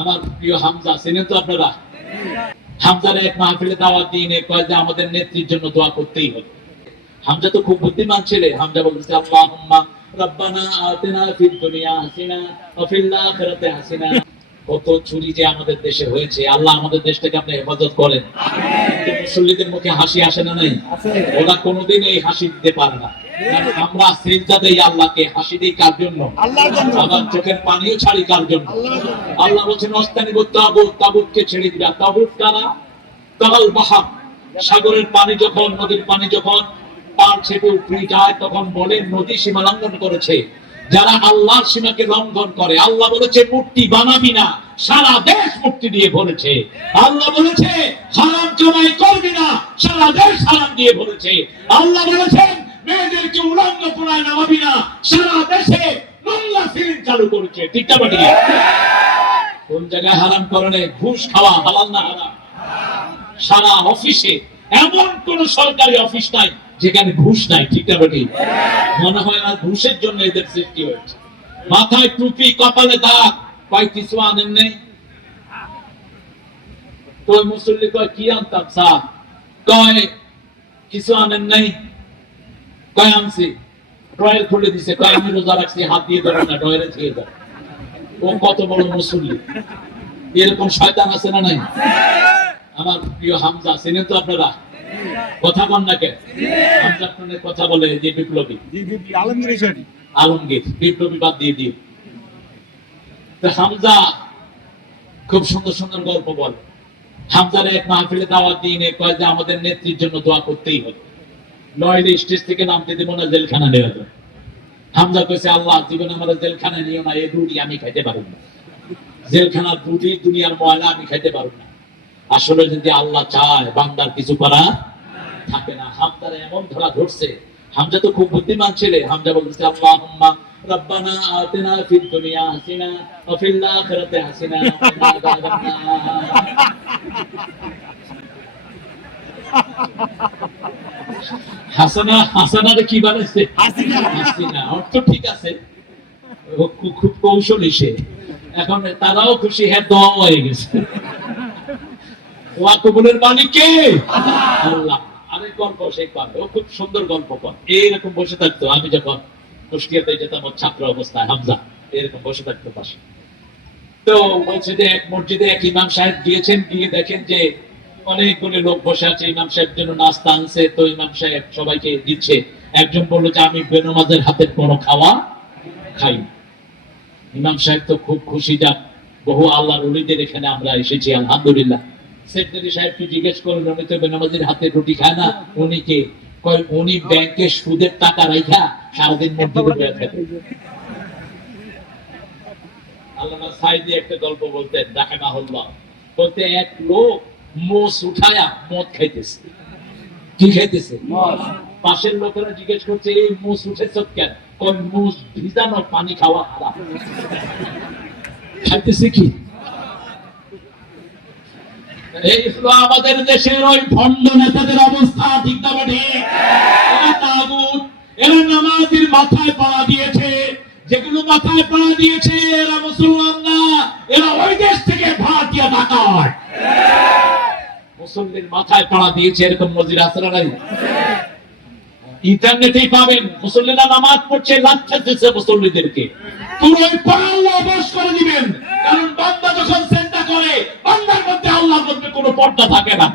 আমার প্রিয় হামজা, চিনেন তো আপনারা? হামজার এক মাহফিলে দাওয়াত দিনে কয় যে আমাদের নেত্রীর জন্য দোয়া করতেই হবে। হামজা তো খুব বুদ্ধিমান ছেলে। হামজা বলতেছে, আল্লাহুম্মা রব্বানা আতিনা ফিদ দুনিয়া হাসিনা ওয়া ফিল আখিরাতি হাসিনা। কত চুরি যে আমাদের দেশে হয়েছে। আল্লাহ আমাদের দেশটাকে আপনি হেফাজত করেন। মুসল্লিদের মুখে হাসি আসে না নাই? ওরা কোনোদিন এই হাসি দিতে পারে না। আমরা দেই আল্লাহকে হাসি দিই কার জন্য? আল্লাহর জন্য। আবার চোখের পানিও ছাড়ি কার জন্য? আল্লাহ বলছেন অস্তানি তাবুত তাবুতকে ছেড়ে দিবা। তাবুত কারা? তাহাল বাহাব সাগরের পানি যখন নদীর পানি যখন পার ছেপে উপড়ে যায় তখন বলে নদী সীমা লঙ্ঘন করেছে। যারা আল্লাহর সীমাকে লঙ্ঘন করে আল্লাহ বলেছে মূর্তি বানাবি না সারা দেশ মূর্তি দিয়ে ভরেছে। আল্লাহ বলেছে হারাম কামাই করবি না সারা দেশ হারাম দিয়ে ভরেছে। আল্লাহ বলেছেন মেয়েদেরকে উলঙ্গ পুরায় নামাবি না, সারা দেশে নোংরা ফিল্ম চালু করেছে। ঠিক বাটি? কোন জায়গায় হারাম করণে ঘুষ খাওয়া হালাল না হারাম? সারা অফিসে এমন কোন সরকারি অফিস নাই যেখানে ঘুষ নাই, ঠিক না মনে হয় না ঘুষের জন্য এদের সৃষ্টি হয়েছে। মাথায় টুপি, কপালে দাগ, কয় কিছু আনেন নেই? কয় মুসল্লি কয়, কি আনতাম স্যার? কয়, কিছু আনেন নাই? কয় আনছি ড্রয়ার খুলে দিছে কয় আমি রোজা রাখছি হাত দিয়ে না ড্রয়ারে দেয় ও কত বড় মুসল্লি। এরকম শয়তান আছে না নাই? আমার প্রিয় হামজা চিনেন তো আপনারা? কথা বল না হামজা আপনাদের কথা বলে যে বিপ্লবী। আলমগীর আলমগীর বিপ্লবী বাদ দিয়ে তো হামজা খুব সুন্দর সুন্দর গল্প বল। হামজার এক মাহফিলে দাওয়াত দিনে কয় যে আমাদের নেত্রীর জন্য দোয়া করতেই হবে। নইলে স্টেজ থেকে নামতে দেবো না, জেলখানা নেওয়া যাবে। হামজা কইছে, আল্লাহ, জীবনে আমার জেলখানা নিও না এ রুটি আমি খাইতে পারব না। জেলখানার রুটি দুনিয়ার ময়লা, আমি খাইতে পারব না। আসলে যদি আল্লাহ চায়, বান্দার কিছু করা থাকে না। হামজার এমন ধরা ধরছে, হামজা তো খুব বুদ্ধিমান ছেলে। হামজা আল্লাহুম্মা রব্বানা আতিনা ফিদ দুনিয়া হাসিনা ওয়া ফিল আখিরাতি হাসিনা ওয়া কিনা আযাবান্নার হাসানা হাসানারে কি বানাইছে? হাসিনা। হাসিনা অর্থ ঠিক আছে। খুব কৌশলী সে। এখন তারাও খুশি হ্যাঁ দোয়া হয়ে গেছে। ওয়া কবুলের মালিক কে? আল্লাহ। আরেক গল্প সে পাবে ও খুব সুন্দর গল্প কর এইরকম বসে থাকতো। আমি যখন কুষ্টিয়াতে যেতাম ছাত্র অবস্থায় হামজা এরকম বসে থাকতো পাশে। তো বলছে যে এক মসজিদে এক ইমাম সাহেব গিয়েছেন গিয়ে দেখেন যে অনেকগুলো লোক বসে আছে, ইমাম সাহেব জন্য নাস্তা আনছে, তো ইমাম সাহেব সবাইকে দিচ্ছে। একজন বলল যে, আমি বেনমাজের হাতের কোনো খাওয়া খাই ইমাম সাহেব তো খুব খুশি বহু আল্লাহর উলিদের এখানে আমরা এসেছি, আলহামদুলিল্লাহ। সেক্রেটারি সাহেবকে জিজ্ঞেস করলেন, উনি তো হাতে রুটি খায় না, উনি কে? কয়, উনি ব্যাংকে সুদের টাকা রাইখা সারাদিন থাকে। আল্লামা সাইদি একটা গল্প বলতেন, রাহেমাহুল্লাহ। বলতে, এক লোক মোষ উঠায়া মদ খাইতেছে। কি খাইতেছে? পাশের লোকেরা জিজ্ঞেস করছে এই মোষ উঠেছ কেন? কোন মোষ ভিজানো পানি খাওয়া হারাম। খাইতেছে কি? এই হলো আমাদের দেশের ওই ভণ্ড নেতাদের অবস্থা ঠিক না এরা নামাজির মাথায় পাড়া দিয়েছে। যেগুলো মাথায় পাড়া দিয়েছে এরা মুসলমান না এরা ওই দেশ থেকে ভাড়াটিয়া ডাকায় মুসল্লির মাথায় পাড়া দিয়েছে এরকম মজির আসরা নাই? ইন্টারনেটেই পাবেন। মুসল্লিরা নামাজ পড়ছে লাচ্ছাচ্ছে মুসল্লিদেরকে। পুরো পাল্লা আল্লাহ বশ করে দিবেন। কারণ বান্দা যখন চিন্তা করে, বান্দার মধ্যে আল্লাহর মধ্যে কোনো পর্দা থাকে না।